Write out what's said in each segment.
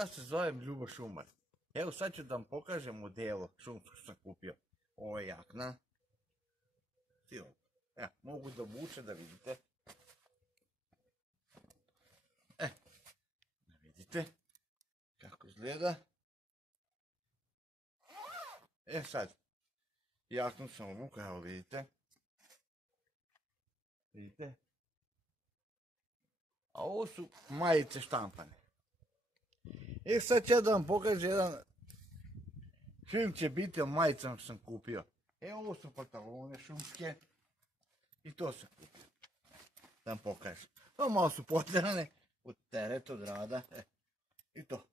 Ja se zovem Ljubo Šumar. Evo sad ću da vam pokažem odelo šumsko što sam kupio. Ovo je jakna. Evo, mogu da obučem da vidite. Da vidite kako izgleda. Sad, jaknu sam obukao, evo vidite. Vidite. A ovo su majice štampane. Sad ću da vam pokažem jedan film će biti o majicama što sam kupio. Ovo su pantalone šumske. I to sam kupio. Da vam pokažem. Malo su poterane od tereta, od rada. I to.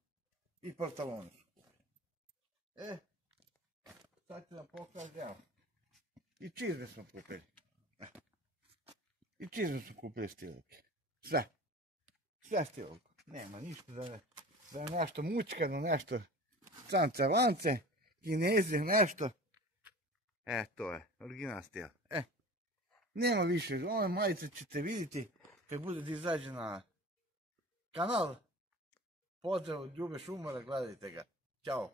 I pantalone su kupio. Sad ću da vam pokažem, evo. I čizme smo kupili. I čizme smo kupili stilovke. Sve. Sve stilovke. Nema ništa da je nešto mučkano, nešto canca vance, Kinezi, nešto. To je original stil. Nema više, ove majice ćete vidjeti kad bude da izađe na kanal. Pozdrav od Ljube Šumara, gledajte ga. Ćao.